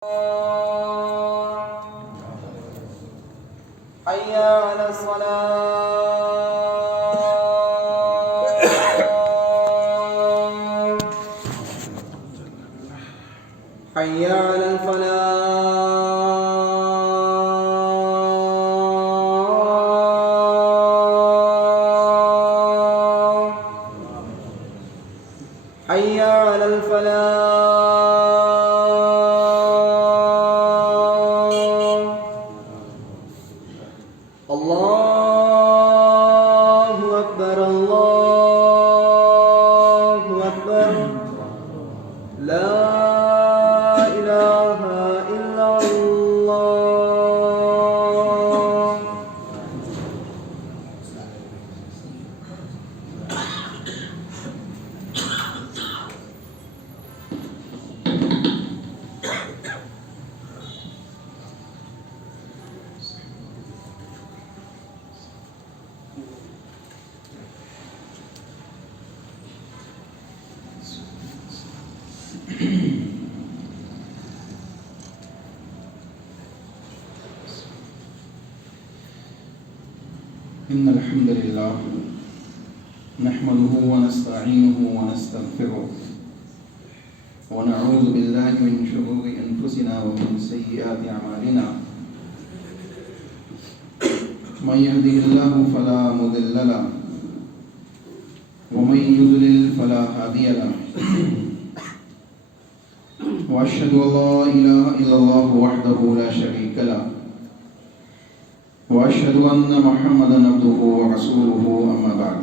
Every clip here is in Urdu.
حي على الصلاة حي على الفلاح حي على الفلاح الله أكبر الله أكبر لا إله إلا الله. إن الحمد لله نحمده ونستعينه ونستغفره ونعوذ بالله من شرور أنفسنا ومن سيئات أعمالنا من يهده الله فلا مضل له ومن يضلل فلا هادي له وأشهد أن لا إله إلا الله وحده لا شريك له وأشهد أن محمدًا عبده ورسوله أما بعد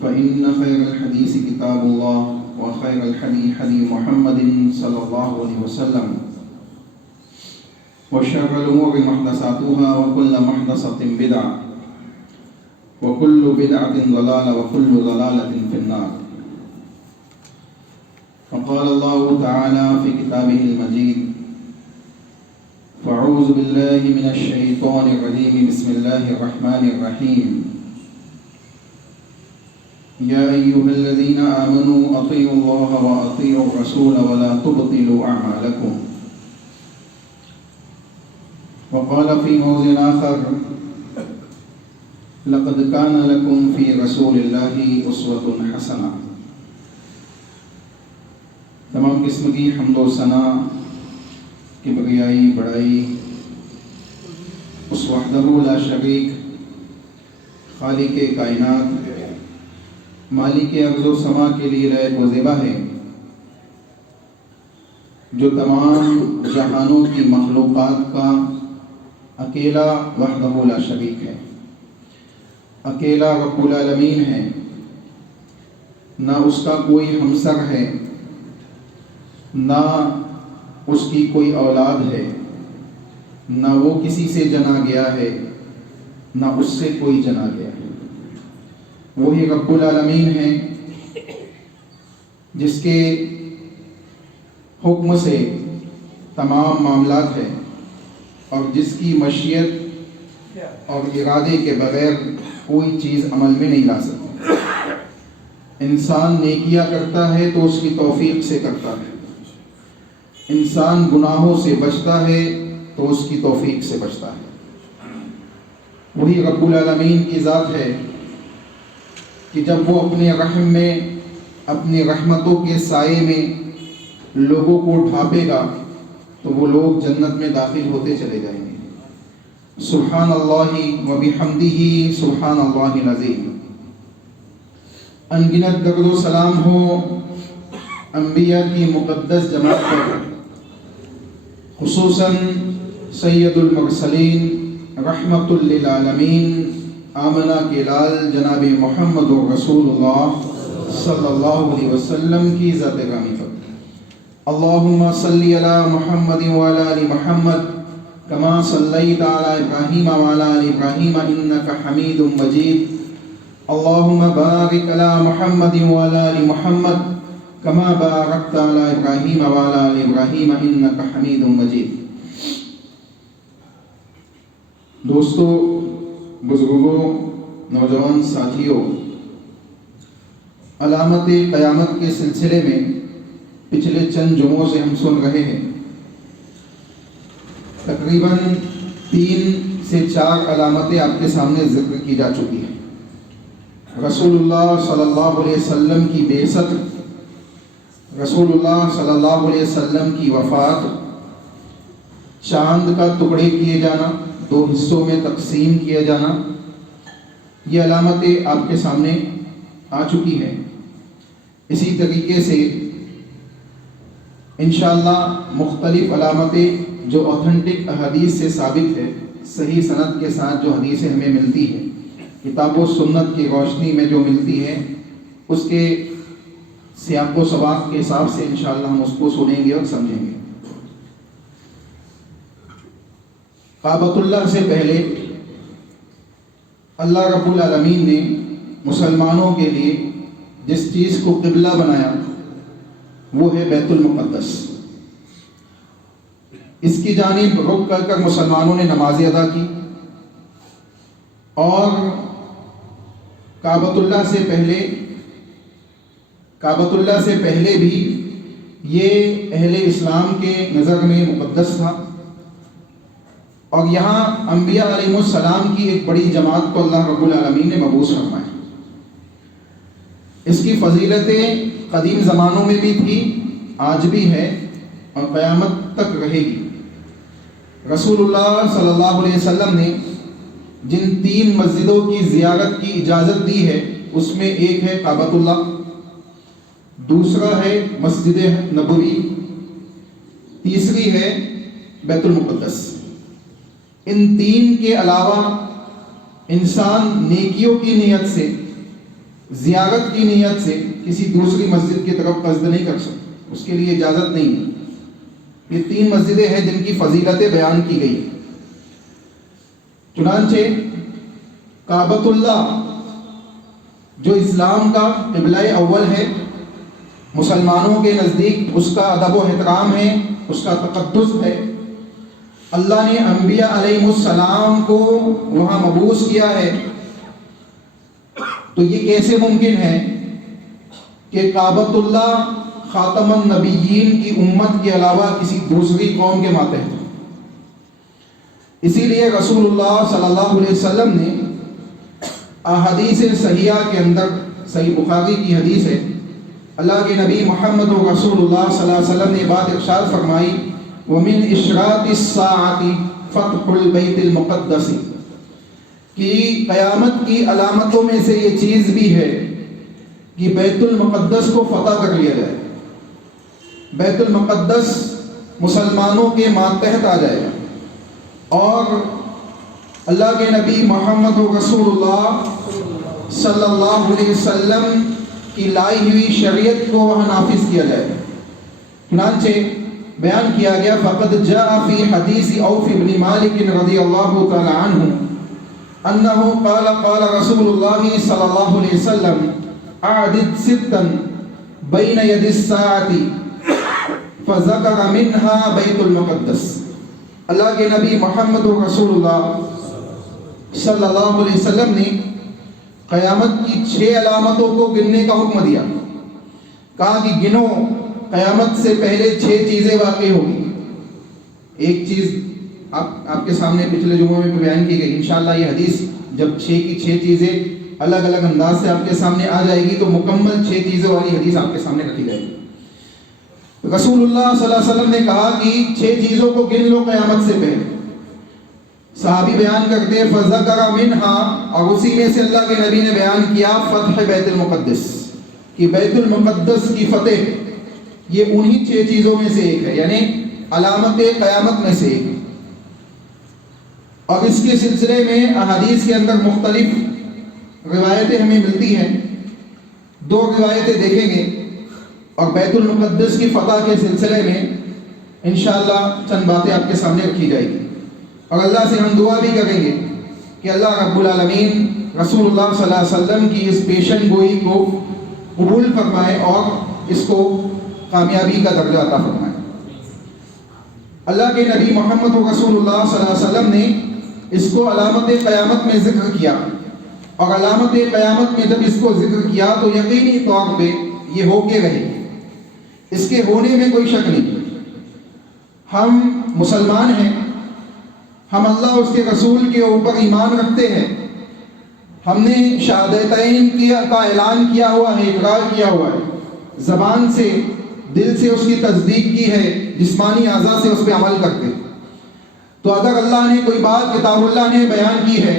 فإن خير الحديث كتاب الله وخير الحدي حدي محمد صلى الله عليه وسلم وشر الأمور محدثاتها وكل محدثة بدعة وكل بدعة ضلالة وكل ضلالة في النار. فقال الله تعالى في كتابه المجيد فأعوذ بالله من الشيطان الرجيم بسم الله الرحمن الرحيم يا أيها الذين آمنوا أطيعوا الله وأطيعوا الرسول ولا تبطلوا أعمالكم. وقال في موضع آخر لقد كان لكم في رسول الله أسوة حسنة. تمام قسم کی حمد و ثنا کبریائی بڑائی اس وحدہ لا شریک خالق کائنات مالک ارض و سما کے لیے لائق و زیبا ہے جو تمام جہانوں کی مخلوقات کا اکیلا وحدہ لا شریک ہے، اکیلا رب العالمین ہے، نہ اس کا کوئی ہمسر ہے، نہ اس کی کوئی اولاد ہے، نہ وہ کسی سے جنا گیا ہے، نہ اس سے کوئی جنا گیا ہے۔ وہی رب العالمین ہے جس کے حکم سے تمام معاملات ہے اور جس کی مشیت اور ارادے کے بغیر کوئی چیز عمل میں نہیں لا سکتی۔ انسان نیکیاں کرتا ہے تو اس کی توفیق سے کرتا ہے، انسان گناہوں سے بچتا ہے تو اس کی توفیق سے بچتا ہے۔ وہی رب العالمین کی ذات ہے کہ جب وہ اپنے رحم میں اپنی رحمتوں کے سائے میں لوگوں کو ڈھانپے گا تو وہ لوگ جنت میں داخل ہوتے چلے جائیں گے۔ سبحان اللہ و بحمدہ سبحان اللہ العظیم۔ انگنت درود و سلام ہو انبیاء کی مقدس جماعت پر، خصوصاً سید المرسلین رحمت للعالمین آمنہ کے لال جناب محمد رسول اللہ صلی اللہ علیہ وسلم کی ذات گرامی پر۔ اللہم صلی علی محمد وعلی آل محمد کما صلیت علی ابراہیم وعلی آل ابراہیم انک حمید مجید۔ اللہم بارک علی محمد وعلی آل محمد کما بارکت علی ابراہیم وعلی آل ابراہیم انک حمید مجید۔ دوستو، بزرگوں، نوجوان ساتھیوں، علامت قیامت کے سلسلے میں پچھلے چند جمعوں سے ہم سن رہے ہیں، تقریباً 3 سے 4 علامتیں آپ کے سامنے ذکر کی جا چکی ہیں۔ رسول اللہ صلی اللہ علیہ وسلم کی بعثت، رسول اللہ صلی اللہ علیہ وسلم کی وفات، چاند کا ٹکڑے کیے جانا، 2 حصوں میں تقسیم کیا جانا، یہ علامتیں آپ کے سامنے آ چکی ہیں۔ اسی طریقے سے انشاءاللہ مختلف علامتیں جو اوتھنٹک احادیث سے ثابت ہے، صحیح سند کے ساتھ جو حدیثیں ہمیں ملتی ہیں، کتاب و سنت کی روشنی میں جو ملتی ہے، اس کے سیاق و سباق کے حساب سے انشاءاللہ ہم اس کو سنیں گے اور سمجھیں گے۔ کعبۃ اللہ سے پہلے اللہ رب العالمین نے مسلمانوں کے لیے جس چیز کو قبلہ بنایا وہ ہے بیت المقدس۔ اس کی جانب رخ کر کر مسلمانوں نے نمازیں ادا کی، اور کعبۃ اللہ سے پہلے بھی یہ اہل اسلام کے نظر میں مقدس تھا، اور یہاں انبیاء علیہ السلام کی ایک بڑی جماعت کو اللہ رب العالمین نے مبعوث فرمایا۔ اس کی فضیلتیں قدیم زمانوں میں بھی تھی، آج بھی ہے اور قیامت تک رہے گی۔ رسول اللہ صلی اللہ علیہ وسلم نے جن 3 مسجدوں کی زیارت کی اجازت دی ہے، اس میں ایک ہے کعبۃ اللہ، دوسرا ہے مسجد نبوی، تیسری ہے بیت المقدس۔ ان 3 کے علاوہ انسان نیکیوں کی نیت سے، زیارت کی نیت سے کسی دوسری مسجد کی طرف قصد نہیں کر سکتا، اس کے لیے اجازت نہیں ہے۔ یہ 3 مسجدیں ہیں جن کی فضیلتیں بیان کی گئی۔ چنانچہ کعبۃ اللہ جو اسلام کا قبلہ اول ہے، مسلمانوں کے نزدیک اس کا ادب و احترام ہے، اس کا تقدس ہے۔ اللہ نے انبیاء علیہ السلام کو وہاں مبعوث کیا ہے، تو یہ کیسے ممکن ہے کہ کعبۃ اللہ خاتم النبیین کی امت کے علاوہ کسی دوسری قوم کے ماتحت ہے؟ اسی لیے رسول اللہ صلی اللہ علیہ وسلم نے احادیث صحیحہ کے اندر، صحیح بخاری کی حدیث ہے، اللہ کے نبی محمد رسول اللہ صلی اللہ علیہ وسلم نے بات ارشاد فرمائی، وَمِنْ إِشْرَاطِ السَّاعَةِ فَتْحُ الْبَيْتِ الْمُقَدَّسِ، کہ قیامت کی علامتوں میں سے یہ چیز بھی ہے کہ بیت المقدس کو فتح کر لیا جائے، بیت المقدس مسلمانوں کے ماتحت آ جائے گا، اور اللہ کے نبی محمد رسول اللہ صلی اللہ علیہ وسلم کی لائی ہوئی شریعت کو وہاں نافذ کیا جائے گا۔ چنانچہ بیان کیا گیا، فقد جاء فی حدیث عوف بن مالک رضی اللہ تعالی عنہ انہ قال قال رسول اللہ صلی اللہ علیہ وسلم اعدد 6 بین ید الساعة فذکر منها بیت المقدس۔ اللہ کے نبی محمد رسول اللہ صلی اللہ علیہ وسلم نے قیامت کی 6 علامتوں کو گننے کا حکم دیا، کہا کہ گنو، قیامت سے پہلے 6 چیزیں واقع ہوگی۔ ایک چیز آپ کے سامنے پچھلے جمعوں میں بیان کی گئی، انشاءاللہ یہ حدیث جب 6 کی 6 چیزیں الگ الگ انداز سے آپ کے سامنے آ جائے گی تو مکمل 6 چیزوں والی حدیث آپ کے سامنے رکھی جائے گی۔ رسول اللہ صلی اللہ علیہ وسلم نے کہا کہ 6 چیزوں کو گن لو قیامت سے پہلے۔ صحابی بیان کرتے فذکر منہا، اور اسی میں سے اللہ کے نبی نے بیان کیا فتح بیت المقدس، کہ بیت المقدس کی فتح یہ انہی 6 چیزوں میں سے ایک ہے، یعنی علامت قیامت میں سے ایک ہے۔ اور اس کے سلسلے میں احادیث کے اندر مختلف روایتیں ہمیں ملتی ہیں، 2 روایتیں دیکھیں گے، اور بیت المقدس کی فتح کے سلسلے میں انشاءاللہ چند باتیں آپ کے سامنے رکھی جائے گی، اور اللہ سے ہم دعا بھی کریں گے کہ اللہ رب العالمین رسول اللہ صلی اللہ علیہ وسلم کی اس پیشن گوئی کو قبول فرمائے اور اس کو کامیابی کا درجہ عطا فرمائے۔ اللہ کے نبی محمد رسول اللہ صلی اللہ علیہ وسلم نے اس کو علامت قیامت میں ذکر کیا، اور علامت قیامت میں جب اس کو ذکر کیا تو یقینی طور پہ یہ ہو کے رہے گی، اس کے ہونے میں کوئی شک نہیں. ہم مسلمان ہیں, ہم اللہ اور اس کے رسول کے اوپر ایمان رکھتے ہیں, ہم نے شہادتین کا اعلان کیا ہوا ہے, اقرار کیا ہوا ہے, زبان سے دل سے اس کی تصدیق کی ہے, جسمانی اعضاء سے اس پہ عمل کرتے. تو اگر اللہ نے کوئی بات کتاب اللہ نے بیان کی ہے,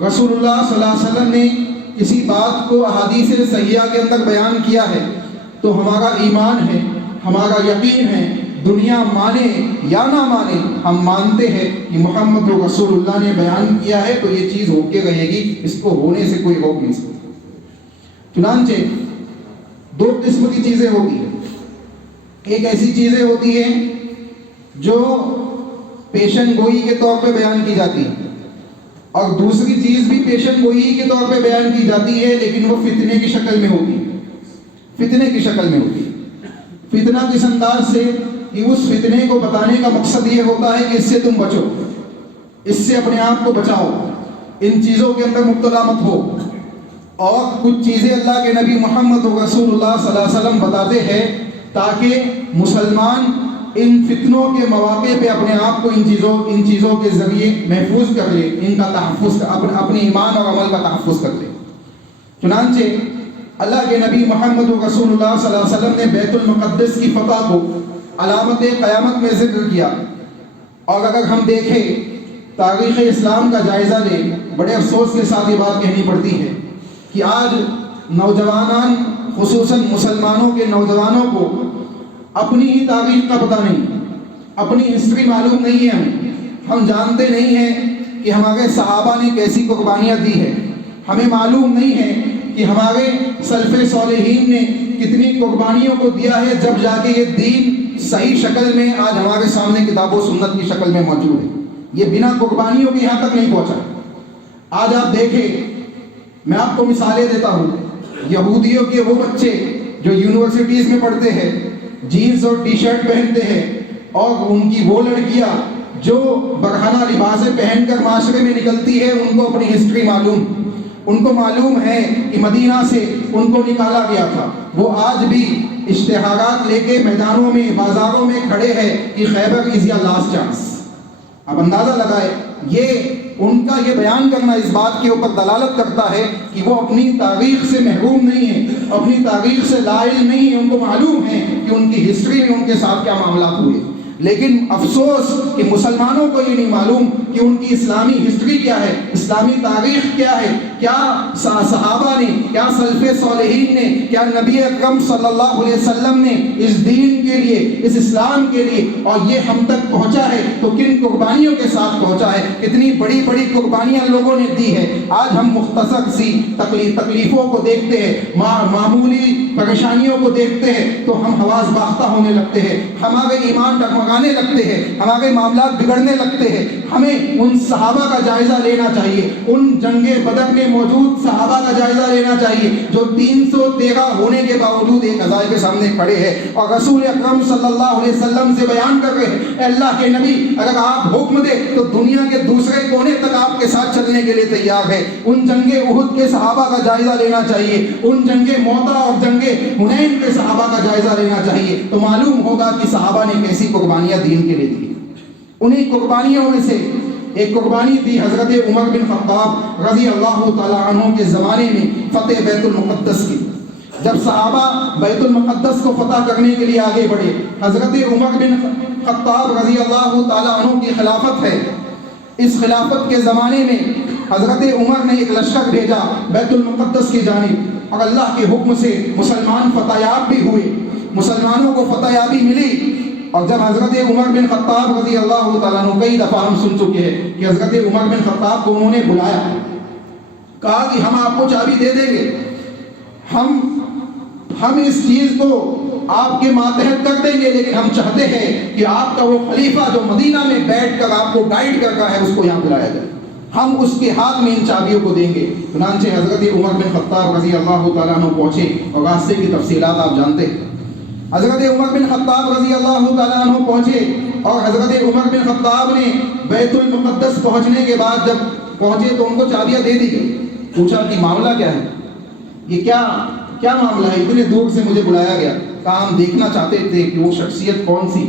رسول اللہ صلی اللہ علیہ وسلم نے کسی بات کو احادیث صحیحہ کے اندر بیان کیا ہے, تو ہمارا ایمان ہے, ہمارا یقین ہے, دنیا مانے یا نہ مانے ہم مانتے ہیں کہ محمد رسول اللہ نے بیان کیا ہے تو یہ چیز ہو کے رہے گی, اس کو ہونے سے کوئی روک نہیں سکتا. چنانچہ دو قسم کی چیزیں ہوتی ہیں. ایک ایسی چیزیں ہوتی ہیں جو پیشن گوئی کے طور پہ بیان کی جاتی ہے, اور دوسری چیز بھی پیشن گوئی کے طور پہ بیان کی جاتی ہے لیکن وہ فتنے کی شکل میں ہوتی ہے. فتنے کی شکل میں ہوتی ہے. فتنہ کس انداز سے کہ اس فتنے کو بتانے کا مقصد یہ ہوتا ہے کہ اس سے تم بچو, اس سے اپنے آپ کو بچاؤ, ان چیزوں کے اندر مبتلا مت ہو. اور کچھ چیزیں اللہ کے نبی محمد رسول اللہ صلی اللہ علیہ وسلم بتاتے ہیں تاکہ مسلمان ان فتنوں کے مواقع پہ اپنے آپ کو ان چیزوں کے ذریعے محفوظ کر لے, ان کا تحفظ, اپنے ایمان اور عمل کا تحفظ کر لے. چنانچہ اللہ کے نبی محمد رسول اللہ صلی اللہ علیہ وسلم نے بیت المقدس کی فتح کو علامت قیامت میں ذکر کیا. اور اگر ہم دیکھیں تاریخ اسلام کا جائزہ لیں, بڑے افسوس کے ساتھ یہ بات کہنی پڑتی ہے کہ آج نوجوانان, خصوصاً مسلمانوں کے نوجوانوں کو اپنی ہی تاریخ کا پتہ نہیں, اپنی ہسٹری معلوم نہیں ہے. ہم جانتے نہیں ہیں کہ ہمارے صحابہ نے کیسی قربانیاں دی ہیں, ہمیں معلوم نہیں ہے کہ ہمارے سلف صالحین نے کتنی قربانیوں کو دیا ہے, جب جا کے یہ دین صحیح شکل میں آج ہمارے سامنے کتاب و سنت کی شکل میں موجود ہے. یہ بنا قربانیوں کے یہاں تک نہیں پہنچا. آج آپ دیکھیں, میں آپ کو مثالیں دیتا ہوں, یہودیوں کے وہ بچے جو یونیورسٹیز میں پڑھتے ہیں, جینز اور ٹی شرٹ پہنتے ہیں, اور ان کی وہ لڑکیاں جو برہنہ لباسیں پہن کر معاشرے میں نکلتی ہے, ان کو اپنی ہسٹری معلوم, ان کو معلوم ہے کہ مدینہ سے ان کو نکالا گیا تھا. وہ آج بھی اشتہارات لے کے میدانوں میں, بازاروں میں کھڑے ہیں کہ خیبر از یا لاسٹ چانس. اب اندازہ لگائے, یہ ان کا یہ بیان کرنا اس بات کے اوپر دلالت کرتا ہے کہ وہ اپنی تاریخ سے محروم نہیں ہیں, اپنی تاریخ سے لا علم نہیں ہیں. ان کو معلوم ہے کہ ان کی ہسٹری میں ان کے ساتھ کیا معاملات ہوئے, لیکن افسوس کہ مسلمانوں کو یہ نہیں معلوم کہ ان کی اسلامی ہسٹری کیا ہے, اسلامی تاریخ کیا ہے, کیا صحابہ نے, کیا سلف صالحین نے, کیا نبی اکرم صلی اللہ علیہ وسلم نے اس دین کے لیے, اس اسلام کے لیے, اور یہ ہم تک پہنچا ہے تو کن قربانیوں کے ساتھ پہنچا ہے, کتنی بڑی بڑی قربانیاں لوگوں نے دی ہے. آج ہم مختصر سی تکلیفوں کو دیکھتے ہیں, معمولی پریشانیوں کو دیکھتے ہیں تو ہم حواس باختہ ہونے لگتے ہیں, ہمارے ایمان ڈگمگانے لگتے ہیں, ہمارے معاملات بگڑنے لگتے ہیں. ہمیں ان صحابہ کا جائزہ لینا چاہیے, ان جنگ بدر میں موجود صحابہ کا جائزہ لینا چاہیے جو 313 ہونے کے باوجود ایک ہزار کے سامنے کھڑے ہیں اور رسول اکرم صلی اللہ علیہ وسلم سے بیان کر رہے ہیں, اے اللہ کے نبی اگر آپ حکم دے تو دنیا کے دوسرے کونے تک آپ کے ساتھ چلنے کے لیے تیار ہے. ان جنگ احد کے صحابہ کا جائزہ لینا چاہیے, ان جنگ موتا اور جنگ حنین کے صحابہ کا جائزہ لینا چاہیے, تو معلوم ہوگا کہ صحابہ نے کیسی قربانیاں دین کے لیے دی. انہی قربانیوں میں سے ایک قربانی تھی حضرت عمر بن خطاب رضی اللہ تعالی عنہ کے زمانے میں فتح بیت المقدس کی. جب صحابہ بیت المقدس کو فتح کرنے کے لیے آگے بڑھے, حضرت عمر بن خطاب رضی اللہ تعالی عنہ کی خلافت ہے. اس خلافت کے زمانے میں حضرت عمر نے ایک لشکر بھیجا بیت المقدس کی جانب, اور اللہ کے حکم سے مسلمان فتح یاب بھی ہوئے, مسلمانوں کو فتح یابی ملی. اور جب حضرت عمر بن خطاب رضی اللہ تعالیٰ عنہ, کئی دفعہ ہم سن چکے ہیں کہ حضرت عمر بن خطاب کو انہوں نے بلایا, کہا کہ ہم آپ کو چابی دے دیں گے, ہم اس چیز کو آپ کے ماتحت کر دیں گے, لیکن ہم چاہتے ہیں کہ آپ کا وہ خلیفہ جو مدینہ میں بیٹھ کر آپ کو گائیڈ کر رہا ہے اس کو یہاں بلایا جائے, ہم اس کے ہاتھ میں ان چابیوں کو دیں گے. چنانچہ حضرت عمر بن خطاب رضی اللہ تعالیٰ عنہ پہنچے, اور راستے کی تفصیلات آپ جانتے ہیں. حضرت عمر بن خطاب رضی اللہ تعالیٰ عنہ پہنچے, اور حضرت عمر بن خطاب نے بیت المقدس پہنچنے کے بعد جب پہنچے تو ان کو چابیاں دے دی گئی. پوچھا کہ معاملہ کیا ہے, یہ کیا معاملہ ہے, اتنے دور سے مجھے بلایا گیا. کام دیکھنا چاہتے تھے کہ وہ شخصیت کون سی،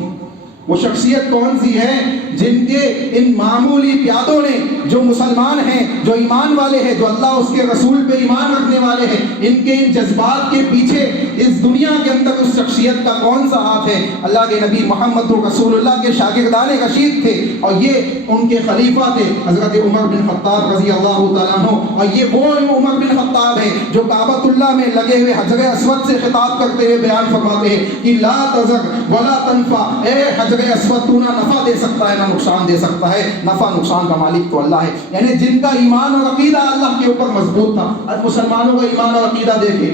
وہ شخصیت کون سی ہے جن کے ان معمولی پیادوں نے، جو مسلمان ہیں، جو ایمان والے ہیں، جو اللہ اس کے رسول پہ ایمان رکھنے والے ہیں، ان کے ان جذبات کے پیچھے اس دنیا کے اندر اس شخصیت کا کون سا ہاتھ ہے؟ اللہ کے نبی محمد رسول اللہ کے شاگردان رشید تھے، اور یہ ان کے خلیفہ تھے حضرت عمر بن خطاب رضی اللہ تعالیٰ عنہ، اور یہ وہ عمر بن خطاب ہے جو کعبۃ اللہ میں لگے ہوئے حجر اسود سے خطاب کرتے ہوئے بیان فرماتے ہیں کہ لا تذر ولا تنفع، اے حجر اسود تو نہ نفع دے سکتا ہے نہ نقصان دے سکتا ہے، نفع نقصان کا مالک تو اللہ ہے۔ یعنی جن کا ایمان اور عقیدہ اللہ کے اوپر مضبوط تھا۔ اب مسلمانوں کا ایمان اور عقیدہ دیکھے،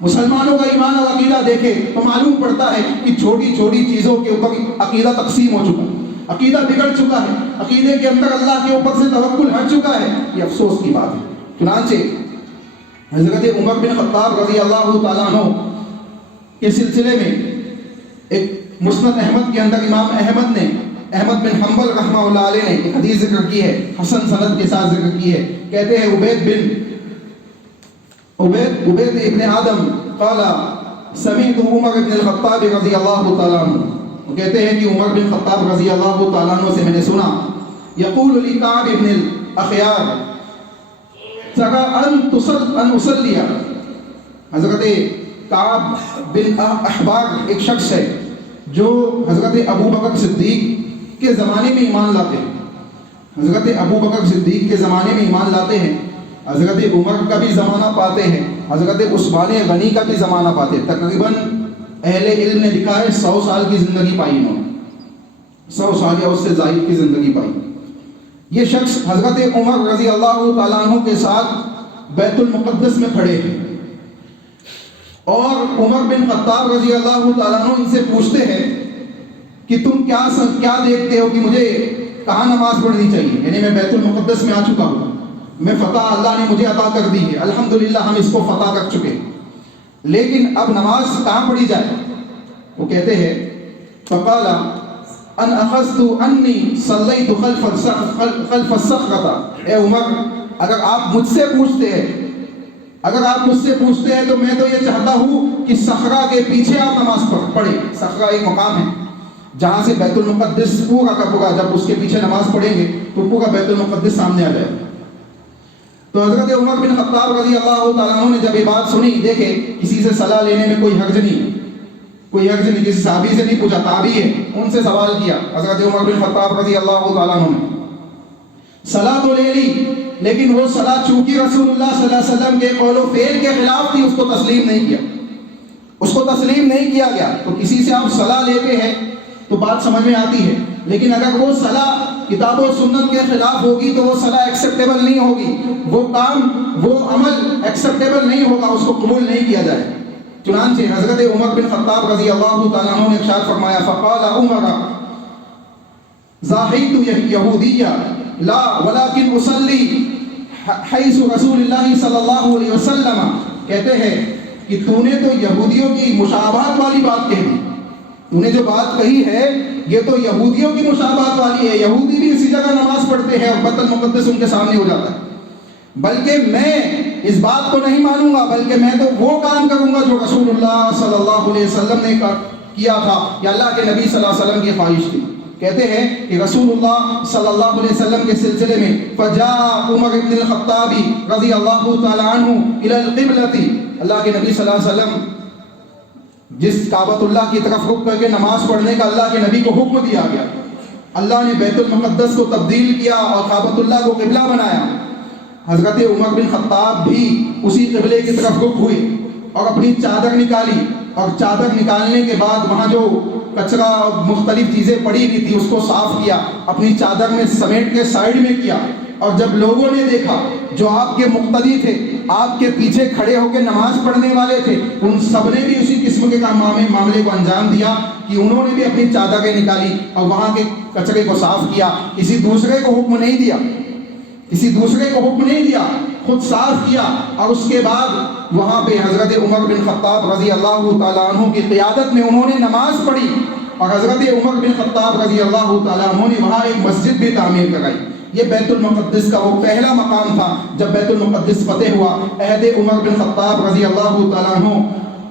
مسلمانوں کا ایمان اور عقیدہ دیکھے تو معلوم پڑتا ہے کہ چھوٹی چھوٹی چیزوں کے اوپر عقیدہ تقسیم ہو چکا ہے، عقیدہ بگڑ چکا ہے، عقیدے کے اندر اللہ کے اوپر سے توکل ہٹ چکا ہے۔ یہ افسوس کی بات ہے۔ چنانچہ حضرت عمر بن خطاب رضی اللہ تعالیٰ عنہ کے سلسلے میں ایک مسند احمد کے اندر امام احمد نے، احمد بن حنبل رحمہ اللہ علیہ نے ایک حدیث ذکر کی ہے، حسن سند کے ساتھ ذکر کی ہے۔ کہتے ہیں عبید ابن آدم قال سمعت عمر بن الخطاب رضی اللہ تعالیٰ عنہ، وہ کہتے ہیں کہ عمر بن خطاب رضی اللہ تعالیٰ عنہ سے میں نے سنا، یقول لکعب ابن الاخیار ترى ان اصلی، حضرت کعب بن احبار ایک شخص ہے جو حضرت ابو بکر صدیق کے زمانے میں ایمان لاتے ہیں، حضرت ابو بکر صدیق کے زمانے میں ایمان لاتے ہیں، حضرت عمر کا بھی زمانہ پاتے ہیں، حضرت عثمان غنی کا بھی زمانہ پاتے ہیں۔ تقریباً اہل علم نے لکھا ہے 100 سال کی زندگی پائی انہوں نے، 100 سال یا اس سے زائد کی زندگی پائی۔ یہ شخص حضرت عمر رضی اللہ تعالیٰ عنہ کے ساتھ بیت المقدس میں کھڑے ہیں، اور عمر بن خطاب رضی اللہ تعالیٰ عنہ ان سے پوچھتے ہیں کہ تم کیا دیکھتے ہو کہ مجھے کہاں نماز پڑھنی چاہیے؟ یعنی میں بیت المقدس میں آ چکا ہوں، میں فتح اللہ نے مجھے عطا کر دی ہے، الحمدللہ ہم اس کو فتح کر چکے، لیکن اب نماز کہاں پڑھی جائے؟ وہ کہتے ہیں فقال ان اخذت انی صلیت خلف الصخرۃ، اے عمر اگر آپ مجھ سے پوچھتے ہیں تو میں تو یہ چاہتا ہوں کہ صخرہ کے پیچھے آپ نماز پڑھیں۔ صخرہ ایک مقام ہے جہاں سے بیت المقدس پورا کا پورا، جب اس کے پیچھے نماز پڑھیں گے تو پورا بیت المقدس سامنے آ جائے۔ تو حضرت عمر بن خطاب رضی اللہ تعالیٰ عنہ نے جب یہ بات سنی، دیکھے کسی سے صلاح لینے میں کوئی حرج نہیں، کسی صحابی سے نہیں پوچھا، تابعی ہے، ان سے سوال کیا۔ حضرت عمر بن خطاب رضی اللہ تعالیٰ عنہ نے صلاح تو لے لی، لیکن وہ صلاح چونکہ رسول اللہ صلی اللہ علیہ وسلم کے قول و فعل کے خلاف تھی، اس کو تسلیم نہیں کیا گیا۔ تو کسی سے آپ صلاح لیتے ہیں تو بات سمجھ میں آتی ہے، لیکن اگر وہ صلاح کتاب و سنت کے خلاف ہوگی تو وہ صلاح ایکسیپٹیبل نہیں ہوگی، وہ کام، وہ عمل ایکسیپٹیبل نہیں ہوگا، اس کو قبول نہیں کیا جائے۔ چنانچہ حضرت عمر بن خطاب رضی اللہ تعالیٰ عنہ نے ارشاد فرمایا فقال عمر زاہیت یہودیہ لا ولکن اصلی حیث رسول اللہ صلی اللہ علیہ وسلم، کہتے ہیں کہ تو نے تو یہودیوں کی مشابہت والی بات کہہ دی، تو نے جو بات کہی ہے یہ تو یہودیوں کی مشابہت والی ہے، یہودی بھی اسی جگہ نماز پڑھتے ہیں اور بیت المقدس ان کے سامنے ہو جاتا ہے، بلکہ میں اس بات کو نہیں مانوں گا، بلکہ میں تو وہ کام کروں گا جو رسول اللہ صلی اللہ علیہ وسلم نے کیا تھا یا اللہ کے نبی صلی اللہ علیہ وسلم کی خواہش تھی۔ کہتے ہیں کہ رسول اللہ صلی اللہ علیہ وسلم کے سلسلے میں فجاء عمر بن الخطاب رضی اللہ تعالی عنہ الى القبلۃ، اللہ کے نبی صلی اللہ علیہ وسلم جس کعبۃ اللہ کی طرف رخ کر کے نماز پڑھنے کا اللہ کے نبی کو حکم دیا گیا، اللہ نے بیت المقدس کو تبدیل کیا اور کعبۃ اللہ کو قبلہ بنایا، حضرت عمر بن خطاب بھی اسی قبلے کی طرف رخ ہوئے اور اپنی چادر نکالی، اور چادر نکالنے کے بعد وہاں جو کچرا اور مختلف چیزیں پڑی ہوئی تھی اس کو صاف کیا، اپنی چادر میں سمیٹ کے سائیڈ میں کیا، اور جب لوگوں نے دیکھا جو آپ کے مقتدی تھے، آپ کے پیچھے کھڑے ہو کے نماز پڑھنے والے تھے، ان سب نے بھی اسی قسم کے معاملے کو انجام دیا کہ انہوں نے بھی اپنی چادریں نکالی اور وہاں کے کچرے کو صاف کیا، کسی دوسرے کو حکم نہیں دیا، خود صاف کیا، اور اس کے بعد وہاں پہ حضرت عمر بن خطاب رضی اللہ تعالیٰ عنہ کی قیادت میں انہوں نے نماز پڑھی، اور حضرت عمر بن خطاب رضی اللہ تعالیٰ عنہ نے وہاں ایک مسجد بھی تعمیر کرائی۔ یہ بیت المقدس کا وہ پہلا مقام تھا جب بیت المقدس فتح ہوا۔ عہد عمر بن خطاب رضی اللہ تعالیٰ عنہ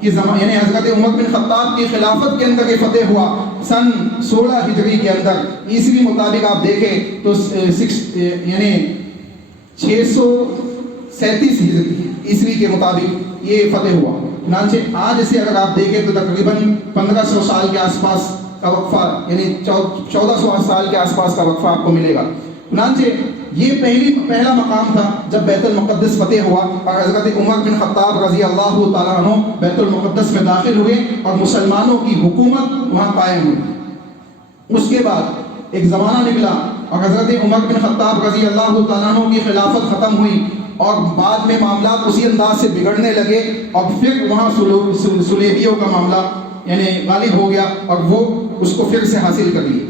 کی زمانے یعنی حضرت عمر بن خطاب کی خلافت کے اندر یہ فتح ہوا سن 16 ہجری کے اندر. عیسوی مطابق آپ دیکھیں تو یعنی 637 عیسوی کے مطابق یہ فتح ہوا. چنانچہ آج اسے اگر آپ دیکھیں تو تقریباً 1500 سال کے آس پاس کا وقفہ یعنی 1400 سال کے آس پاس کا وقفہ آپ کو ملے گا. چنانچہ یہ پہلا مقام تھا جب بیت المقدس فتح ہوا اور حضرت عمر بن خطاب رضی اللہ تعالیٰ عنہ بیت المقدس میں داخل ہوئے اور مسلمانوں کی حکومت وہاں قائم ہوئی. اس کے بعد ایک زمانہ نکلا اور حضرت عمر بن خطاب رضی اللہ تعالیٰ عنہ کی خلافت ختم ہوئی اور بعد میں معاملات اسی انداز سے بگڑنے لگے اور پھر وہاں صلیبیوں کا معاملہ یعنی غالب ہو گیا اور وہ اس کو پھر سے حاصل کر لیے.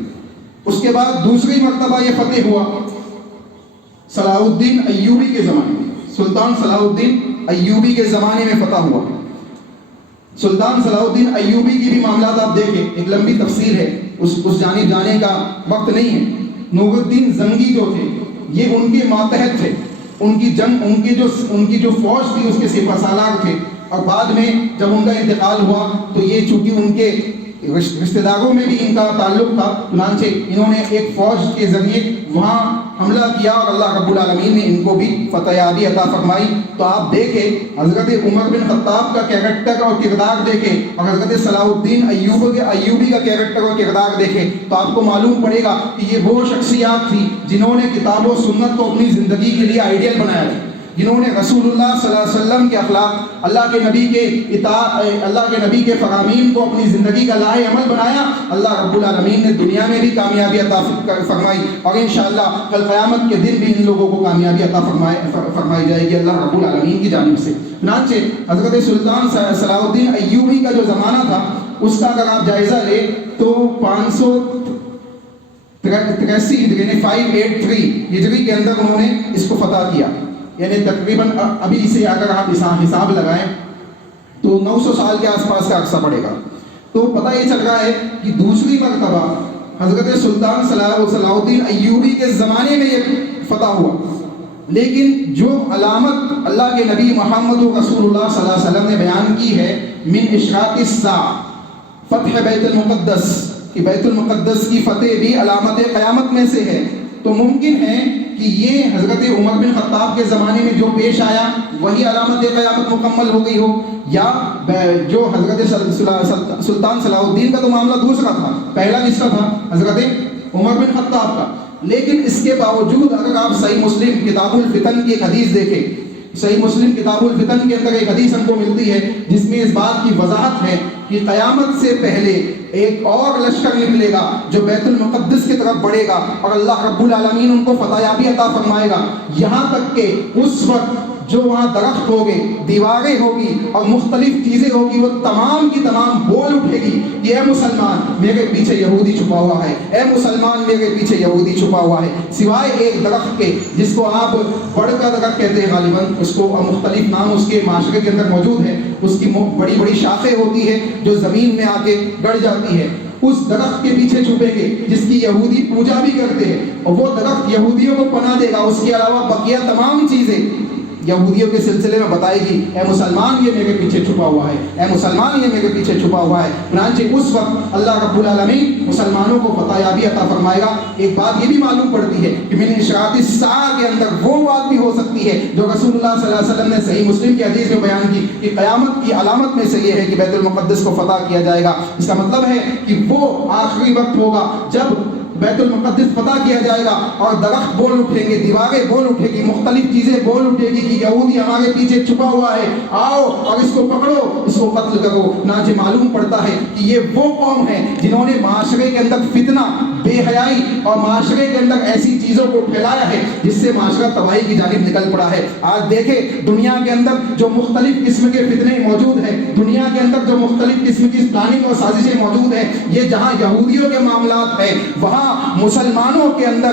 اس کے بعد دوسری مرتبہ یہ فتح ہوا صلاح الدین ایوبی کے زمانے میں. سلطان صلاح الدین ایوبی کے زمانے میں فتح ہوا. سلطان صلاح الدین ایوبی کی بھی معاملات آپ دیکھیں, ایک لمبی تفصیل ہے, اس جانب جانے کا وقت نہیں ہے. نور الدین زنگی جو تھے یہ ان کے ماتحت تھے, ان کی جنگ ان کی جو فوج تھی اس کے سپہ سالار تھے, اور بعد میں جب ان کا انتقال ہوا تو یہ چونکہ ان کے رشتہ داروں میں بھی ان کا تعلق تھا, چنانچہ انہوں نے ایک فوج کے ذریعے وہاں حملہ کیا اور اللہ رب العالمین نے ان کو بھی فتح یابی عطا فرمائی. تو آپ دیکھیں حضرت عمر بن خطاب کا کیریکٹر اور کردار دیکھیں اور حضرت صلاح الدین ایوبی کا کیریکٹر اور کردار دیکھیں تو آپ کو معلوم پڑے گا کہ یہ وہ شخصیات تھی جنہوں نے کتاب و سنت کو اپنی زندگی کے لیے آئیڈیل بنایا تھا, جنہوں نے رسول اللہ صلی اللہ علیہ وسلم کے اخلاق, اللہ کے نبی کے فرامین کو اپنی زندگی کا لاہ عمل بنایا. اللہ رب العالمین نے دنیا میں بھی کامیابی عطا فرمائی اور انشاءاللہ کل قیامت کے دن بھی ان لوگوں کو کامیابی عطا فرمائی جائے گی اللہ رب العالمین کی جانب سے. چنانچہ حضرت سلطان صلاح الدین ایوبی کا جو زمانہ تھا اس کا اگر آپ جائزہ لیں تو 583 یعنی 583 ہجری کے اندر انہوں نے اس کو فتح کیا. یعنی تقریباً ابھی اسے اگر آپ حساب لگائیں تو 900 سال کے آس پاس کا عرصہ پڑے گا. تو پتہ یہ چل رہا ہے کہ دوسری مرتبہ حضرت سلطان صلاح الدین ایوبی کے زمانے میں یہ فتح ہوا, لیکن جو علامت اللہ کے نبی محمد رسول اللہ صلی اللہ علیہ وسلم نے بیان کی ہے من اشراق الساعہ, فتح بیت المقدس, کہ بیت المقدس کی فتح بھی علامت قیامت میں سے ہے, تو ممکن ہے کہ یہ حضرت عمر بن خطاب کے زمانے میں جو پیش آیا وہی علامت قیامت مکمل ہو گئی ہو, یا جو حضرت سلطان صلاح الدین کا تو معاملہ دوسرا تھا, پہلا کس کا تھا حضرت عمر بن خطاب کا. لیکن اس کے باوجود اگر آپ صحیح مسلم کتاب الفتن کی ایک حدیث دیکھیں, صحیح مسلم کتاب الفتن کے اندر ایک حدیث ہم کو ملتی ہے جس میں اس بات کی وضاحت ہے کہ قیامت سے پہلے ایک اور لشکر نکلے گا جو بیت المقدس کی طرف بڑھے گا اور اللہ رب العالمین ان کو فتح یابی عطا فرمائے گا, یہاں تک کہ اس وقت جو وہاں درخت ہوگے, دیواریں ہوگی اور مختلف چیزیں ہوگی, وہ تمام کی تمام بول اٹھے گی کہ اے مسلمان میرے پیچھے یہودی چھپا ہوا ہے, اے مسلمان میرے پیچھے یہودی چھپا ہوا ہے, سوائے ایک درخت کے جس کو آپ بڑھ کا درخت کہتے ہیں غالباً, اس کو مختلف نام اس کے معاشرے کے اندر موجود ہے, اس کی بڑی بڑی شاخیں ہوتی ہے جو زمین میں آ کے گڑ جاتی ہے, اس درخت کے پیچھے چھپیں گے جس کی یہودی پوجا بھی کرتے ہیں, اور وہ درخت یہودیوں کو پناہ دے گا. اس کے علاوہ بقیہ تمام چیزیں یہودیوں کے سلسلے میں بتائے گی اے مسلمان یہ میرے پیچھے چھپا ہوا ہے, اے مسلمان یہ میرے پیچھے چھپا ہوا ہے. چنانچہ اس وقت اللہ رب العالمین مسلمانوں کو فتح یابی عطا فرمائے گا. ایک بات یہ بھی معلوم پڑتی ہے کہ من اشراط الساعہ کے اندر وہ بات بھی ہو سکتی ہے جو رسول اللہ صلی اللہ علیہ وسلم نے صحیح مسلم کی حدیث میں بیان کی کہ قیامت کی علامت میں سے یہ ہے کہ بیت المقدس کو فتح کیا جائے گا. اس کا مطلب ہے کہ وہ آخری وقت ہوگا جب بیت المقدس فتح کیا جائے گا اور درخت بول اٹھیں گے, دیواریں بول اٹھے گی, مختلف چیزیں بول اٹھے گی کہ یہودی ہمارے پیچھے چھپا ہوا ہے, آؤ اور اس کو پکڑو, اس کو قتل کرو. چنانچہ معلوم پڑتا ہے کہ یہ وہ قوم ہے جنہوں نے معاشرے کے اندر فتنہ, بے حیائی اور معاشرے کے اندر ایسی چیزوں کو پھیلایا ہے جس سے معاشرہ تباہی کی جانب نکل پڑا ہے. آج دیکھیں دنیا کے اندر جو مختلف قسم کے فتنے موجود ہیں, دنیا کے اندر جو مختلف قسم کی پلاننگ اور سازشیں موجود ہیں, یہ جہاں یہودیوں کے معاملات ہیں وہاں مسلمانوں کے اندر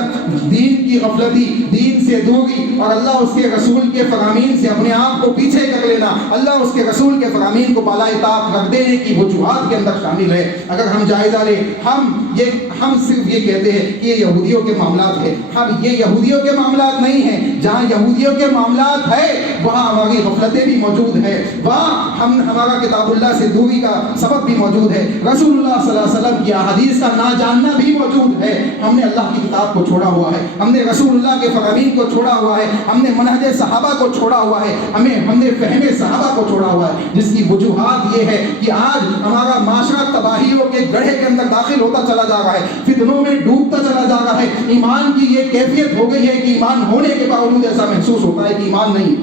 دین کی غفلتی, دین سے دوری اور اللہ اس کے رسول کے فرامین سے اپنے آپ کو پیچھے کر لینا, اللہ اس کے رسول کے فرامین کو بالائے طاق رکھ دینے کی وجوہات کے اندر شامل ہے. اگر ہم جائزہ لیں, ہم صرف یہ کہتے ہیں کہ یہ یہودیوں کے معاملات ہیں. ہم یہ یہودیوں کے معاملات نہیں ہیں. جہاں یہودیوں کے معاملات ہے وہاں ہماری غفلتیں بھی موجود ہیں، وہاں ہمارا کتاب اللہ سے دوری کا سبب بھی موجود ہے، رسول اللہ صلی اللہ علیہ وسلم کی احادیث کا نہ جاننا بھی موجود ہے۔ ہم نے اللہ کی کتاب کو چھوڑا ہوا ہے، ہم نے رسول اللہ کے فرامین کو چھوڑا ہوا ہے، ہم نے منہج صحابہ کو چھوڑا ہوا ہے، ہم نے فہم صحابہ کو چھوڑا ہوا ہے، جس کی وجوہات یہ ہے کہ آج ہمارا معاشرہ تباہیوں کے گڑھے کے اندر داخل ہوتا چلا جا رہا ہے، فتنوں میں ڈوبتا چلا جا رہا ہے۔ ایمان کی یہ کیفیت ہو گئی ہے کہ ایمان ہونے کے باوجود ایسا محسوس ہوتا ہے کہ ایمان نہیں،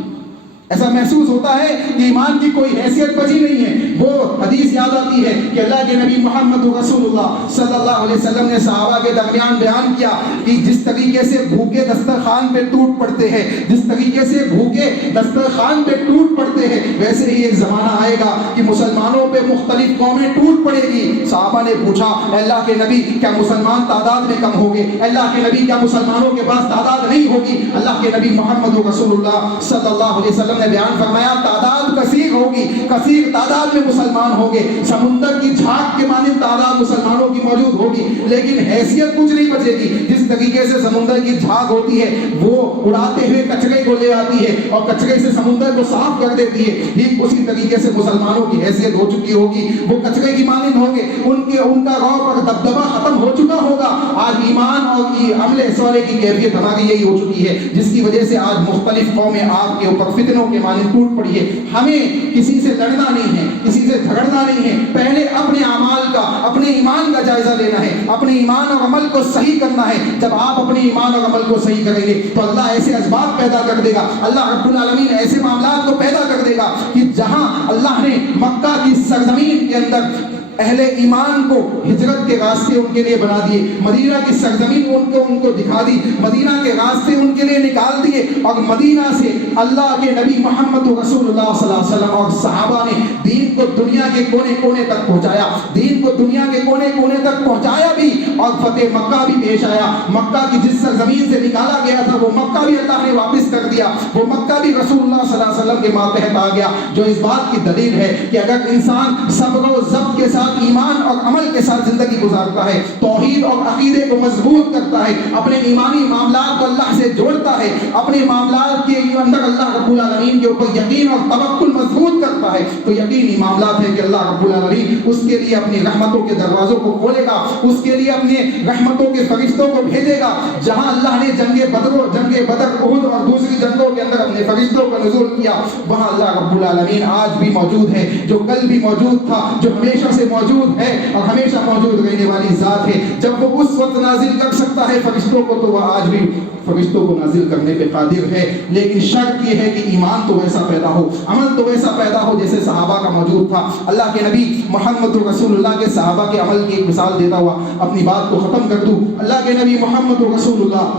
ایسا محسوس ہوتا ہے کہ ایمان کی کوئی حیثیت بچی نہیں ہے۔ وہ حدیث یاد آتی ہے کہ اللہ کے نبی محمد رسول اللہ صلی اللہ علیہ وسلم نے صحابہ کے درمیان بیان کیا کہ جس طریقے سے بھوکے دسترخوان پہ ٹوٹ پڑتے ہیں، جس طریقے سے بھوکے دسترخوان پہ ٹوٹ پڑتے ہیں، ویسے ہی ایک زمانہ آئے گا کہ مسلمانوں پہ مختلف قومیں ٹوٹ پڑے گی۔ صحابہ نے پوچھا اللہ کے نبی کیا مسلمان تعداد میں کم ہوگے؟ اللہ کے نبی کیا مسلمانوں کے پاس تعداد نہیں ہوگی؟ اللہ کے نبی محمد رسول اللہ صلی اللہ علیہ وسلم نے بیان فرمایا تعداد کثیر ہوگی، کثیر تعداد میں مسلمان ہوں گے، سمندر کی جھاگ کے مانند تعداد مسلمانوں کی موجود ہوگی، لیکن حیثیت کچھ نہیں بچے گی۔ جس طریقے سے سمندر کی جھاگ ہوتی ہے وہ اڑاتے ہوئے کچرے کو لے آتی ہے اور کچرے سے سمندر کو صاف کر دیتی ہے، ٹھیک اسی طریقے سے مسلمانوں کی حیثیت ہو چکی ہوگی، وہ کچرے کی مانند ہوں گے، ان کا رعب اور دبدبہ ختم ہو چکا ہوگا۔ آج ایمان اور عمل صالح کی کیفیت ہماری یہی ہو چکی ہے، جس کی وجہ سے آج مختلف قومیں آپ کے اوپر فتنوں کے مانند ٹوٹ پڑی ہے۔ ہمیں کسی سے لڑنا نہیں ہے، کسی سے جھگڑنا نہیں ہے، پہلے اپنے اعمال کا، اپنے ایمان کا جائزہ لینا ہے، اپنے ایمان اور عمل کو صحیح کرنا ہے۔ جب آپ اپنے ایمان اور عمل کو صحیح کریں گے تو اللہ ایسے اسباب پیدا کر دے گا، اللہ رب العالمین ایسے معاملات کو پیدا کر دے گا کہ جہاں اللہ نے مکہ کی سرزمین کے اندر اہل ایمان کو ہجرت کے راستے ان کے لیے بنا دیے، مدینہ کی سرزمین ان کو دکھا دی، مدینہ کے راستے ان کے لیے نکال دیے، اور مدینہ سے اللہ کے نبی محمد رسول اللہ صلی اللہ علیہ وسلم اور صحابہ نے دین کو دنیا کے کونے کونے تک پہنچایا، دین کو دنیا کے کونے کونے تک پہنچایا بھی، اور فتح مکہ بھی پیش آیا۔ مکہ کی جس سرزمین سے نکالا گیا تھا وہ مکہ بھی اللہ نے واپس کر دیا، وہ مکہ بھی رسول اللہ صلی اللہ علیہ وسلم کے ماتحت آ گیا، جو اس بات کی دلیل ہے کہ اگر انسان صبر و ضبط کے ساتھ ایمان اور عمل کے ساتھ زندگی گزارتا ہے، توحید اور عقیدے کو مضبوط کرتا ہے، اپنے ایمانی معاملات کو اللہ سے جوڑتا ہے، اپنے معاملات کے اندر اللہ رب العالمین کے اوپر یقین اور توکل مضبوط کرتا ہے، تو یقینی معاملات ہے کہ اللہ رب العالمین اس کے لیے اپنی رحمتوں کے دروازوں کو کھولے گا، اس کے لیے اپنے رحمتوں کے فرشتوں کو بھیجے گا۔ جہاں اللہ نے جنگ بدر، احد اور دوسری جنگوں کے اندر اپنے فرشتوں کا نزول کیا، وہاں اللہ رب العالمین آج بھی موجود ہے، جو کل بھی موجود تھا، جو ہمیشہ سے موجود ہے اور ہمیشہ موجود رہنے والی ذات ہے۔ جب وہ اس وقت نازل کر سکتا ہے فرشتوں کو تو وہ آج بھی فرشتوں کو نازل کرنے پہ قادر ہے، لیکن شرط یہ ہے کہ ایمان تو ویسا پیدا ہو، عمل تو ویسا پیدا ہو جیسے صحابہ کا موجود تھا۔ اللہ کے نبی محمد رسول اللہ کے صحابہ کے عمل کی ایک مثال دیتا ہوا اپنی بات کو ختم کر دوں۔ اللہ کے نبی محمد رسول اللہ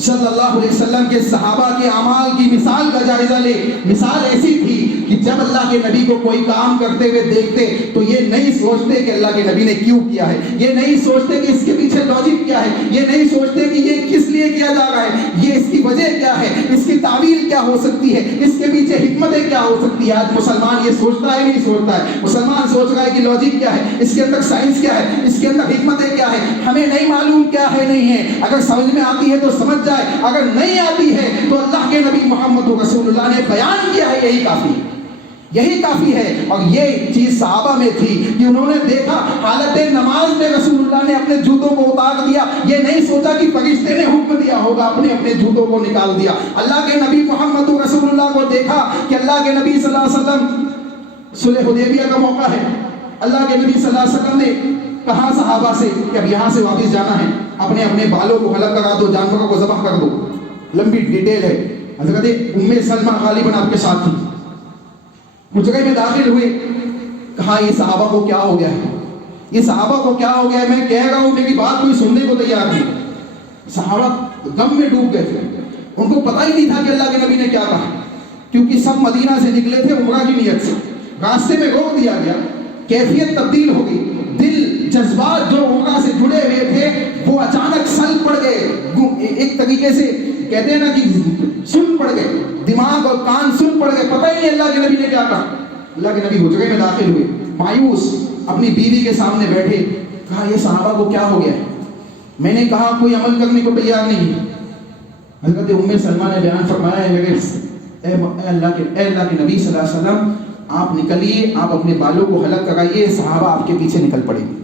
صلی اللہ علیہ وسلم کے صحابہ کے اعمال کی مثال کا جائزہ لے۔ مثال ایسی تھی کہ جب اللہ کے نبی کو کوئی کام کرتے ہوئے دیکھتے تو یہ نہیں سوچتے کہ اللہ کے نبی نے کیوں کیا ہے، یہ نہیں سوچتے کہ اس کے پیچھے لاجک کیا ہے، یہ نہیں سوچتے کہ یہ کس لیے کیا جا رہا ہے، یہ اس کی وجہ کیا ہے، اس کی تعویل کیا ہو سکتی ہے، اس کے پیچھے حکمتیں کیا ہو سکتی ہے۔ آج مسلمان یہ سوچتا ہے نہیں سوچتا ہے، مسلمان سوچ رہا ہے کہ لاجک کیا ہے، اس کے اندر سائنس کیا ہے، اس کے اندر حکمتیں کیا ہے، ہمیں نہیں معلوم کیا ہے نہیں ہے، اگر سمجھ میں آتی ہے تو سمجھ جائے، اگر نہیں آتی ہے تو اللہ کے نبی محمد رسول اللہ نے بیان کیا ہے، یہی کافی ہے، یہی کافی ہے۔ اور یہ چیز صحابہ میں تھی کہ انہوں نے دیکھا حالت نماز میں رسول اللہ نے اپنے جوتوں کو اتار دیا، یہ نہیں سوچا کہ فرشتے نے حکم دیا ہوگا، اپنے اپنے جوتوں کو نکال دیا۔ اللہ کے نبی محمد رسول اللہ کو دیکھا کہ اللہ کے نبی صلی اللہ علیہ وسلم صلح حدیبیہ کا موقع ہے، اللہ کے نبی صلی اللہ علیہ وسلم نے کہا صحابہ سے کہ اب یہاں سے واپس جانا ہے، اپنے اپنے بالوں کو حلق کرا دو، جانوروں کو ذبح کر دو۔ لمبی ڈیٹیل ہے۔ حضرت ام سلمہ غالباً آپ کے ساتھ تھی، حجرے میں داخل ہوئے، کہا یہ صحابہ کو کیا ہو گیا ہے، یہ صحابہ کو کیا ہو گیا ہے، میں کہہ رہا ہوں میری بات کوئی سننے کو تیار نہیں۔ صحابہ غم میں ڈوب گئے تھے، ان کو پتہ ہی نہیں تھا کہ اللہ کے نبی نے کیا کہا، کیونکہ سب مدینہ سے نکلے تھے عمرہ کی نیت سے، راستے میں روک دیا گیا، کیفیت تبدیل ہو گئی، دل جذبات جو عمرہ سے جڑے ہوئے تھے وہ اچانک سلب پڑ گئے، ایک طریقے سے کہتے ہیں نا کہ سن پڑ گئے، دماغ اور کان سن پڑ گئے، پتہ ہی نہیں اللہ کے نبی نے کیا کہا۔ اللہ کے نبی حجرے میں داخل ہوئے، مایوس اپنی بیوی کے سامنے بیٹھے، کہا یہ صحابہ کو کیا ہو گیا ہے، میں نے کہا کوئی عمل کرنے کو تیار نہیں۔ حضرت ام سلمہ نے بیان فرمایا ہے میرے اے اللہ کے نبی صلی اللہ علیہ وسلم آپ نکلیے، آپ اپنے بالوں کو حلق کرائیے، صحابہ آپ کے پیچھے نکل پڑیں گے۔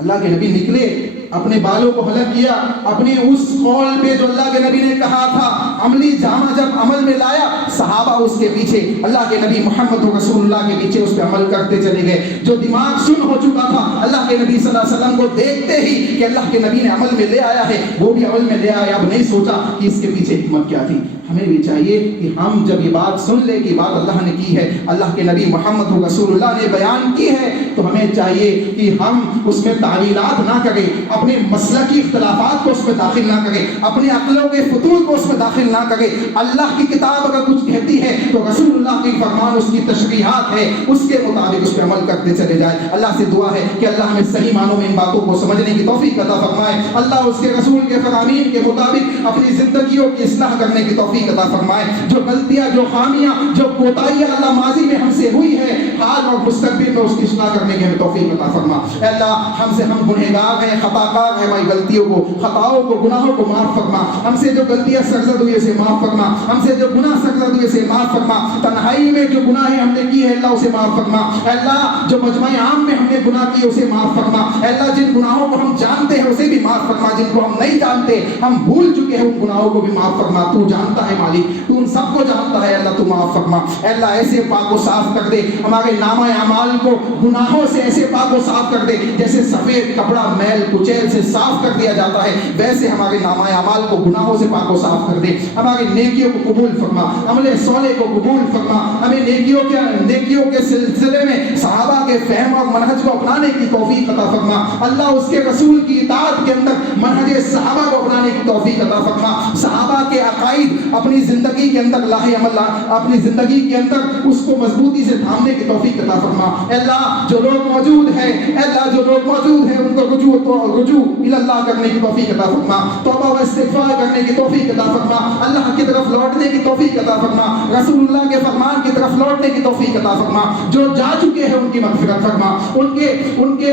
اللہ کے نبی نکلے، اپنے بالوں کو حلق کیا، اپنے اس قول پہ جو اللہ کے نبی نے کہا تھا عملی جامہ جب عمل میں لایا، صحابہ اس کے پیچھے، اللہ کے نبی محمد رسول اللہ کے پیچھے اس پہ عمل کرتے چلے گئے۔ جو دماغ سن ہو چکا تھا، اللہ کے نبی صلی اللہ علیہ وسلم کو دیکھتے ہی کہ اللہ کے نبی نے عمل میں لے آیا ہے، وہ بھی عمل میں لے آیا، اب نہیں سوچا کہ اس کے پیچھے حکمت کیا تھی۔ ہمیں بھی چاہیے کہ ہم جب یہ بات سن لیں کہ بات اللہ نے کی ہے، اللہ کے نبی محمد رسول اللہ نے بیان کی ہے، تو ہمیں چاہیے کہ ہم اس میں تعویلات نہ کریں، اپنے مسلکی اختلافات کو اس میں داخل نہ کریں، اپنے عقلوں کے فتور کو اس میں داخل نہ کریں۔ اللہ کی کتاب اگر کچھ کہتی ہے تو رسول اللہ کی فرمان، اس کی تشریحات ہے، اس کے مطابق اس پہ عمل کرتے چلے جائیں۔ اللہ سے دعا ہے کہ اللہ ہمیں صحیح معنوں میں ان باتوں کو سمجھنے کی توفیق عطا فرمائے، اللہ اس کے رسول کے فرامین کے مطابق اپنی زندگیوں کی اصلاح کرنے کی توفیق عطا فرمائے۔ جو غلطیاں، جو خامیاں، جو کوتاہیاں اللہ ماضی میں ہم سے ہوئی ہے، حال اور مستقبل میں اس کی اصلاح کرنے کی ہمیں توفیق عطا فرما۔ اے اللہ ہم گنہگار ہیں، خطا کار ہیں، ہماری غلطیوں کو، خطاؤں کو، گناہوں کو معاف فرما۔ ہم سے جو غلطیاں سرزد ہوئی اسے معاف فرما، ہم سے جو گناہ سرزد ہوئے اسے معاف فرما، تنہائی میں جو گناہیں ہم نے کی ہے اللہ اسے معاف فرما۔ اے اللہ جو مجمع عام میں ہم نے گناہ کیے اسے معاف فرما۔ اے اللہ جن گناہوں کو ہم جانتے ہیں اسے بھی معاف فرما، جن کو ہم نہیں جانتے، ہم بھول چکے ہیں، ان گناہوں کو بھی معاف فرما۔ تو جانتا ہے مالک، تو ان سب کو جانتا ہے، اللہ تو معاف فرما۔ اے اللہ ایسے پاک و صاف کر دے ہمارے نامہ اعمال کو، گناہوں سے ایسے پاک و صاف کر دے جیسے سفید کپڑا میل کچیل سے صاف کر دیا جاتا ہے، ویسے ہمارے نامہ اعمال کو گناہوں سے پاک و صاف کر دے۔ ہماری نیکیوں کو قبول فرما، عمل صالح کو قبول فرما، ہمیں نیکیوں کے سلسلے میں صحابہ کے فہم اور منہج کو اپنانے کی توفیق عطا فرما۔ اللہ اس کے رسول کی اطاعت کے اندر منہج صحابہ کو اپنانے کی توفیق عطا فرما۔ صحابہ کے عقائد اپنی زندگی کے اندر لاہے عمل، اپنی زندگی کے اندر اس کو مضبوطی سے تھامنے کی توفیق عطا فرما۔ اے اللہ جو لوگ موجود ہیں، اے اللہ جو لوگ موجود ہیں ان کو رجوع اللہ کرنے کی توفیق عطا فرما، توبہ و استغفار کرنے کی توفیق عطا فرما، اللہ کی طرف لوٹنے کی توفیق عطا فرما، رسول اللہ کے فرمان کی طرف لوٹنے کی توفیق عطا فرما۔ جو جا چکے ہیں ان کی مغفرت فرما، ان کے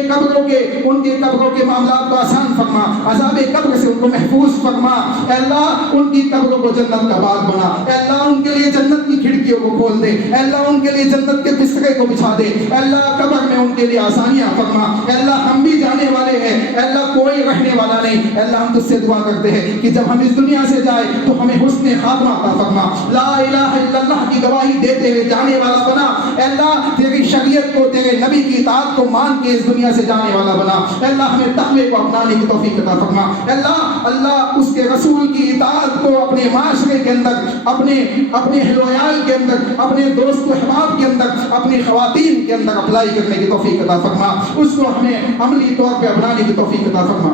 قبروں کے معاملات کو آسان فرما، عذاب قبر سے ان کو محفوظ فرما۔ اے اللہ ان کی قبروں کو جنت کا باغ بنا، اے اللہ ان کے لیے جنت کی کھڑکیوں کو کھول دے، اے اللہ ان کے لیے جنت کے بسترے کو بچھا دے، اے اللہ قبر میں ان کے لیے آسانیاں فرما۔ اے اللہ ہم بھی جانے والے ہیں، اے اللہ کوئی رہنے والا نہیں، اے اللہ ہم تجھ سے دعا کرتے ہیں کہ جب ہم اس دنیا سے جائیں تو ہمیں حسن خاتمہ عطا فرما، لا الہ الا اللہ کی گواہی دیتے ہوئے جانے والا بنا۔ اے اللہ تیری شریعت کو، تیرے نبی کی اطاعت کو مان کے اس دنیا سے جانے والا بنا۔ اے اللہ ہمیں تقوی کو اپنانے کی توفیق عطا فرما۔ اے اللہ اس کے رسول کی اطاعت کو اپنے معاشرے کے اندر، اپنے اہل و عیال کے اندر، اپنے دوست و احباب کے اندر، اپنی خواتین کے اندر اپلائی کرنے کی توفیق عطا فرما، اس کو ہمیں عملی طور پہ اپنانے کی توفیق عطا فرما۔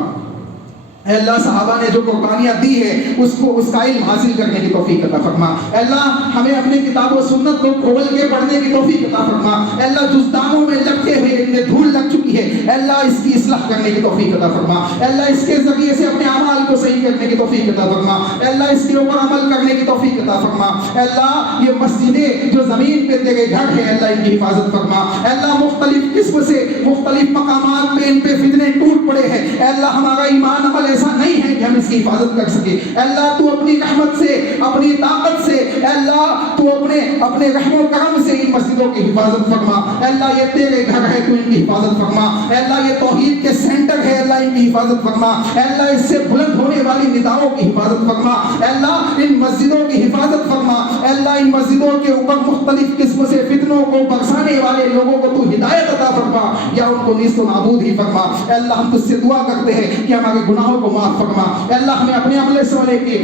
اے اللہ صحابہ نے جو قربانیاں دی ہے اس کا علم حاصل کرنے کی توفیق عطا فرما۔ اے اللہ ہمیں اپنے کتاب و سنت کو کھول کے پڑھنے کی توفیق عطا فرما۔ اے اللہ جس دانوں میں لگتے ہوئے ان میں دھول لگ چکی ہے، اے اللہ اس کی اصلاح کرنے کی توفیق عطا فرما۔ اے اللہ اس کے ذریعے سے اپنے اعمال کو صحیح کرنے کی توفیق عطا فرما۔ اے اللہ اس کے اوپر عمل کرنے کی توفیق عطا فرما۔ اے اللہ یہ مسجدیں جو زمین پہ تیرے گھر ہیں، اے اللہ ان کی حفاظت فرما۔ اے اللہ مختلف قسم سے مختلف مقامات پہ ان پہ فتنے ٹوٹ پڑے ہیں، اے اللہ ہمارا ایمان عمل ایسا نہیں ہے کہ ہم اس کی حفاظت کر سکے۔ اے اللہ تو اپنی رحمت سے، اپنی طاقت سے، اے اللہ تو اپنے رحم و کرم سے ان مسجدوں کی حفاظت فرما۔ اے اللہ یہ تیرے گھر ہے، تو ان کی حفاظت فرما۔ اے اللہ یہ توحید کے سینٹر ہے، اللہ ان کی حفاظت فرما۔ اے اللہ اس سے بلند ہونے والی نداؤں کی حفاظت فرما۔ اے اللہ ان مسجدوں کی حفاظت فرما۔ اے اللہ ان مسجدوں کے اوپر مختلف قسم سے فتنوں کو برسانے والے لوگوں کو تو ہدایت عطا فرما یا ان کو نیست و نابود ہی فرما۔ اے اللہ ہم تجھ سے دعا کرتے ہیں کہ ہمارے گناہوں کو معاف فرما۔ اے اللہ ہمیں اپنے عمل صالح کی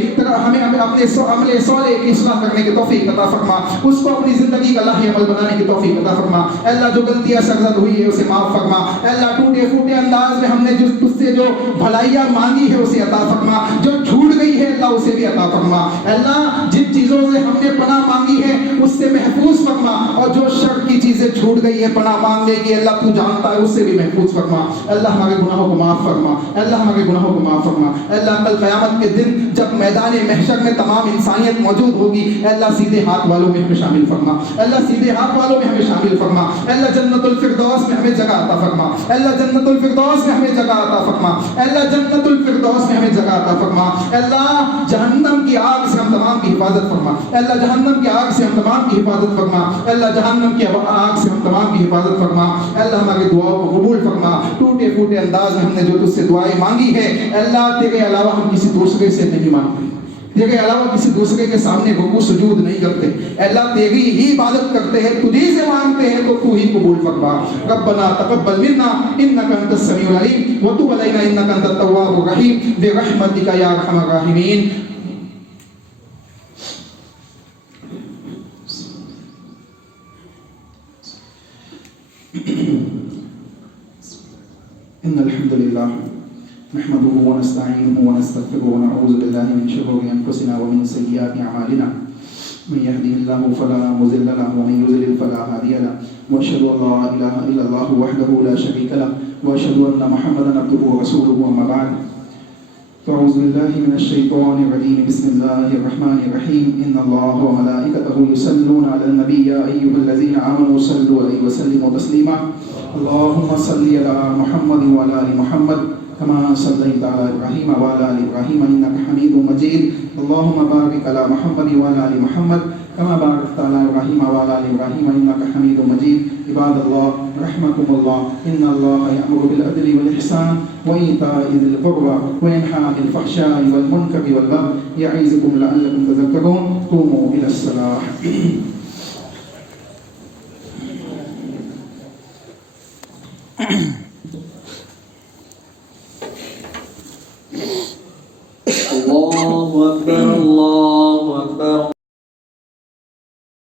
اصلاح کرنے کی توفیق عطا فرما، اس کو اپنی زندگی کا لاہی عمل بنانے کی توفیق عطا فرما۔ اے اللہ جو غلطیاں سرزد ہوئی ہے اسے معاف فرما۔ اے اللہ ٹوٹے پھوٹے انداز میں ہم نے تجھ سے جو بھلائیاں مانگی ہے اسے عطا فرما، جو چھوٹ گئی ہے اللہ اسے بھی عطا فرما۔ اے اللہ جن چیزوں سے ہم نے پناہ مانگی ہے اس سے محفوظ فرما، اور جو شر کی چیزیں چھوٹ گئی ہے پناہ مانگنے کی اللہ تو جانتا ہے، اس سے بھی محفوظ فرما۔ اے اللہ ہمارے گناہوں کو معاف فرما۔ اے اللہ ہمارے گناہوں کو معاف فرما۔ اے اللہ کل قیامت کے دن جب میدان محشر میں تمام انسانیت موجود ہوگی، اے اللہ سیدھے ہاتھ والوں میں ہمیں شامل فرما۔ اے اللہ سیدھے ہاتھ والوں میں ہمیں شامل فرما۔ اے اللہ جنت الفردوس میں ہمیں جگہ عطا فرما۔ اے اللہ جنت الفردوس میں ہمیں جگہ عطا عطا فرما. اے اللہ جنت الفردوس میں ہمیں جگہ عطا فرما. اے اللہ جہنم کی آگ سے ہم تمام کی حفاظت فرما. اے اللہ جہنم کی آگ سے ہم تمام کی حفاظت فرما. اے اللہ جہنم کی آگ سے ہم تمام کی حفاظت فرما. اے اللہ ہماری دعاؤں کو قبول فرما. ٹوٹے پھوٹے انداز میں ہم نے جو تجھ سے دعائیں مانگی ہے اے اللہ تیرے علاوہ ہم کسی دوسرے سے نہیں مانگتے, تیرے علاوہ کسی دوسرے کے سامنے رکوع سجود نہیں کرتے. اے اللہ تیری ہی عبادت کرتے ہیں, تجھی سے مانگتے ہیں تو تو ہی قبول فرما. ربنا تقبل منا انک انت السمیع العلیم وتب علینا انک انت التواب الرحیم برحمتک یا ارحم الراحمین. ان الحمد للہ نحمده ونستعينه ونستغفره ونعوذ بالله من شرور انفسنا ومن سيئات اعمالنا من يهده الله فلا مضل له ومن يضلل فلا هادي له واشهد ان لا اله الا الله وحده لا شريك له واشهد ان محمدا عبده ورسوله اما بعد فاعوذ بالله من الشيطان الرجيم بسم الله الرحمن الرحيم ان الله وملائكته يصلون على النبي يا ايها الذين امنوا صلوا عليه وسلموا تسليما اللهم صل على محمد وعلى ال محمد كما صليت على ابراهيم وعلى ال ابراهيم انك حميد مجيد اللهم بارك على محمد وعلى ال محمد كما باركت على ابراهيم وعلى ال ابراهيم انك حميد مجيد. عباد الله رحمكم الله ان الله يأمر بالعدل والاحسان وايتاء ذي القربى وينهى عن الفحشاء والمنكر والبغي يعظكم لعلكم تذكرون. قوموا الى الصلاة.